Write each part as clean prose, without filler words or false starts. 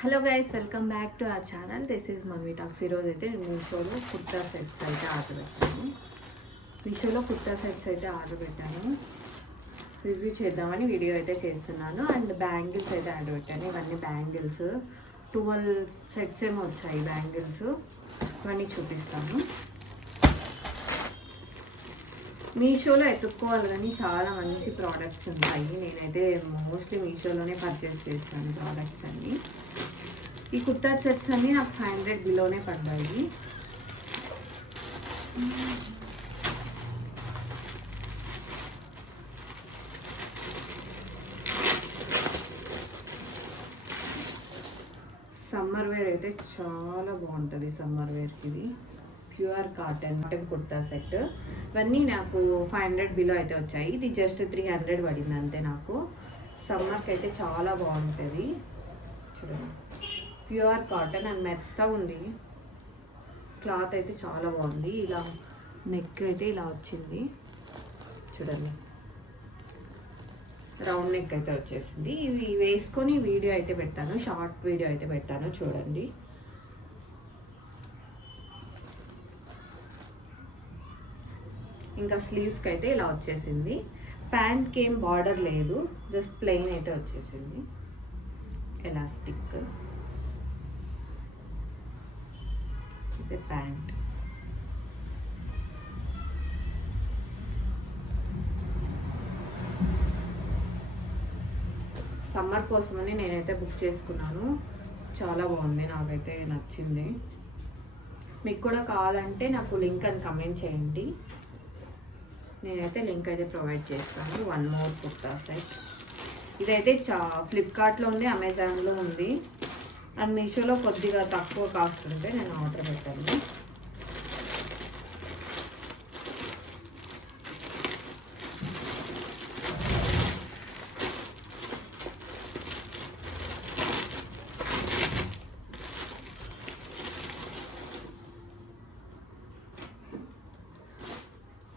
Hello guys, welcome back to our channel. This is mummy talks. ఈరోజు అయితే మీషోలో kurta sets అయితే ఆర్డర్ పెట్టాను. రివ్యూ చేద్దామని వీడియో అయితే చేస్తున్నాను. అండ్ బ్యాంగిల్స్ అయితే ఆర్డర్ పెట్టాను. ఇవన్నీ బ్యాంగిల్స్ 12 సెట్స్ ఏమో వచ్చాయి బ్యాంగిల్స్. ఇవన్నీ చూపిస్తాను. మీషోలో ఎత్తుక్కోవాలి కానీ చాలా మంచి ప్రోడక్ట్స్ ఉంటాయి. నేనైతే మోస్ట్లీ మీషోలోనే పర్చేస్ చేస్తాను ప్రోడక్ట్స్ అన్నీ. ఈ కుర్తా సెట్స్ అన్నీ నాకు 500 బిలోనే పడ్డాయి. సమ్మర్ వేర్ అయితే చాలా బాగుంటుంది. సమ్మర్ వేర్కి ఇది ప్యూర్ కాటన్ కుర్తా సెట్. ఇవన్నీ నాకు 500 బిలో అయితే వచ్చాయి. ఇది జస్ట్ 300 పడింది అంతే. నాకు సమ్మర్కి అయితే చాలా బాగుంటుంది. చూడండి, ప్యూర్ కాటన్ అండ్ మెత్తగా ఉంది. క్లాత్ అయితే చాలా బాగుంది. ఇలా నెక్ అయితే ఇలా వచ్చింది చూడండి, రౌండ్ నెక్ అయితే వచ్చేసింది. ఇవి వేసుకొని వీడియో అయితే పెట్టాను, షార్ట్ వీడియో అయితే పెట్టాను చూడండి. ఇంకా స్లీవ్స్కి అయితే ఇలా వచ్చేసింది. ప్యాంట్కి ఏం బార్డర్ లేదు, జస్ట్ ప్లెయిన్ అయితే వచ్చేసింది. ఎలాస్టిక్ ఇది ప్యాంట్. సమ్మర్ కోసమని నేనైతే బుక్ చేసుకున్నాను. చాలా బాగుంది, నాకైతే నచ్చింది. మీకు కూడా కావాలంటే నాకు లింక్ అని కమెంట్ చేయండి. నేనైతే లింక్ అయితే ప్రొవైడ్ చేస్తాను. 1 మోర్ కుర్తా సెట్. ఇదైతే ఫ్లిప్కార్ట్లో ఉంది, అమెజాన్లో ఉంది, అండ్ మీషోలో కొద్దిగా తక్కువ కాస్ట్ ఉంటే నేను ఆర్డర్ పెట్టాను.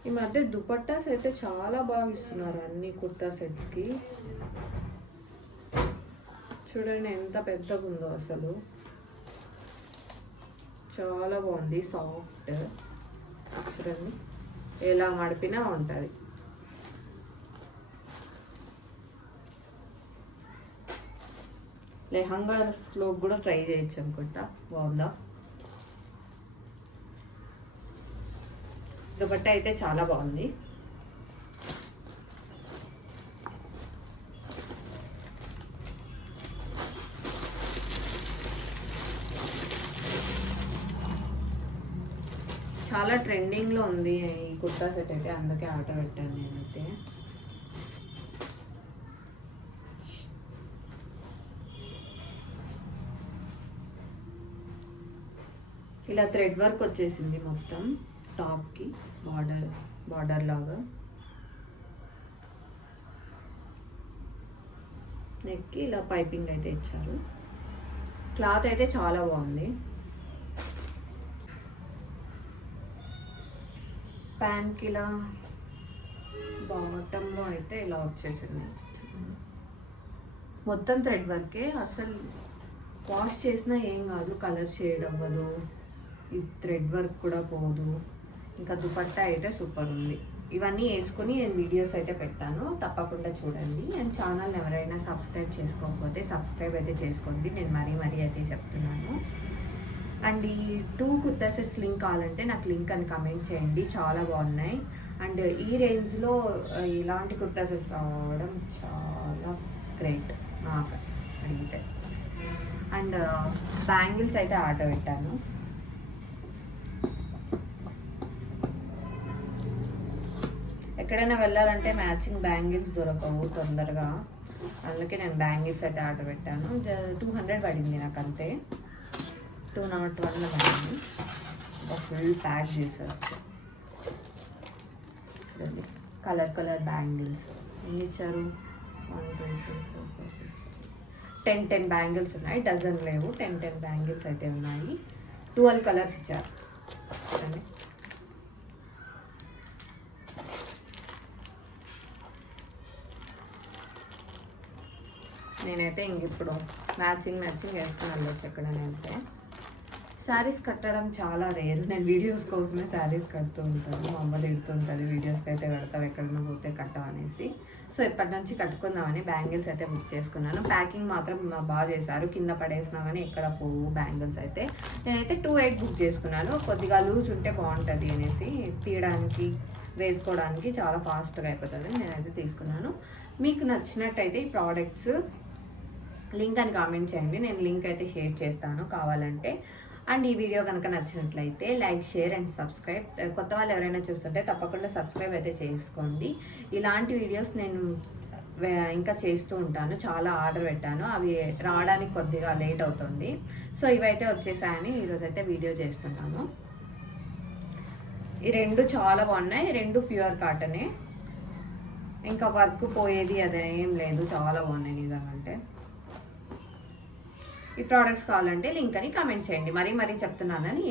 ఈ మధ్య దుపట్టాస్ అయితే చాలా బాగా ఇస్తున్నారు అన్ని కుర్తా సెట్స్కి. చూడండి ఎంత పెద్దగా ఉందో, అసలు చాలా బాగుంది. సాఫ్ట్, చూడండి ఎలా మడిపినా ఉంటుంది. లెహంగాస్లో కూడా ట్రై చేయొచ్చు అనుకుంటా. బాగుందా? దుపట్టా అయితే చాలా బాగుంది. చాలా ట్రెండింగ్లో ఉంది ఈ కుర్తా సెట్ అయితే, అందుకే ఆర్డర్ పెట్టాను నేనైతే. ఇలా థ్రెడ్ వర్క్ వచ్చేసింది మొత్తం టాప్కి, బార్డర్ లాగా. నెక్కి ఇలా పైపింగ్ అయితే ఇచ్చారు. క్లాత్ అయితే చాలా బాగుంది. ప్యాంట్కి ఇలా బాటంలో అయితే ఇలా వచ్చేసింది. మొత్తం థ్రెడ్ వర్కే, అసలు వాష్ చేసినా ఏం కాదు, కలర్ షేడ్ అవ్వదు, ఈ థ్రెడ్ వర్క్ కూడా పోదు. ఇంకా దుపట్టా అయితే సూపర్ ఉంది. ఇవన్నీ వేసుకొని నేను వీడియోస్ అయితే పెట్టాను, తప్పకుండా చూడండి. అండ్ ఛానల్ ఎవరైనా సబ్స్క్రైబ్ చేసుకోకపోతే సబ్స్క్రైబ్ అయితే చేసుకోండి, నేను మరీ అయితే చెప్తున్నాను. అండ్ ఈ 2 కుర్తా సెట్స్ లింక్ కావాలంటే నాకు లింక్ అని కమెంట్ చేయండి. చాలా బాగున్నాయి. అండ్ ఈ రేంజ్లో ఇలాంటి కుర్తా సెట్స్ రావడం చాలా గ్రేట్ నాకు అడిగితే. అండ్ బ్యాంగిల్స్ అయితే ఆర్డర్ పెట్టాను. ఎక్కడైనా వెళ్ళాలంటే మ్యాచింగ్ బ్యాంగిల్స్ దొరకవు తొందరగా, అందుకే నేను బ్యాంగిల్స్ అయితే ఆర్డర్ పెట్టాను. 200 పడింది నాకు అంతే. 201 పడింది. ఫుల్ ప్యాక్ చేశారు. కలర్ బ్యాంగిల్స్ ఎన్ని ఇచ్చారు? 1 2 3 4 5 6 10 బ్యాంగిల్స్ ఉన్నాయి. డజన్ లేవు, 10 బ్యాంగిల్స్ అయితే ఉన్నాయి. 12 కలర్స్ ఇచ్చారు. నేనైతే ఇంక ఇప్పుడు మ్యాచింగ్ వేసుకుని వెళ్ళొచ్చు ఎక్కడనైతే. శారీస్ కట్టడం చాలా రేరు. నేను వీడియోస్ కోసమే శారీస్ కడుతూ ఉంటాను. మా అమ్మ తిడుతుంటుంది, వీడియోస్కి అయితే కడతావు ఎక్కడన్నా పోతే కట్టవు అనేసి. సో ఇప్పటి నుంచి కట్టుకుందామని బ్యాంగిల్స్ అయితే బుక్ చేసుకున్నాను. ప్యాకింగ్ మాత్రం బాగా చేశారు, కింద పడేసినా కానీ ఎక్కడ పోవు బ్యాంగిల్స్ అయితే. నేనైతే 2/8 బుక్ చేసుకున్నాను. కొద్దిగా లూజ్ ఉంటే బాగుంటుంది అనేసి, తీయడానికి వేసుకోవడానికి చాలా ఫాస్ట్గా అయిపోతుంది. నేనైతే తీసుకున్నాను. మీకు నచ్చినట్టయితే ఈ ప్రోడక్ట్స్ లింక్ అని కామెంట్ చేయండి, నేను లింక్ అయితే షేర్ చేస్తాను కావాలంటే. అండ్ ఈ వీడియో కనుక నచ్చినట్లయితే లైక్, షేర్ అండ్ సబ్స్క్రైబ్. కొత్త వాళ్ళు ఎవరైనా చూస్తుంటే తప్పకుండా సబ్స్క్రైబ్ అయితే చేసుకోండి. ఇలాంటి వీడియోస్ నేను ఇంకా చేస్తూ ఉంటాను. చాలా ఆర్డర్ పెట్టాను, అవి రావడానికి కొద్దిగా లేట్ అవుతుంది. సో ఇవైతే వచ్చేసాయని ఈరోజు అయితే వీడియో చేస్తున్నాను. ఈ రెండు చాలా బాగున్నాయి, రెండు ప్యూర్ కాటనే, ఇంకా వర్క్ పోయేది అదేం లేదు, చాలా బాగున్నాయి నిజంగా. ఈ ప్రోడక్ట్స్ కావాలంటే లింక్ అని కామెంట్ చేయండి. మరీ చెప్తున్నానని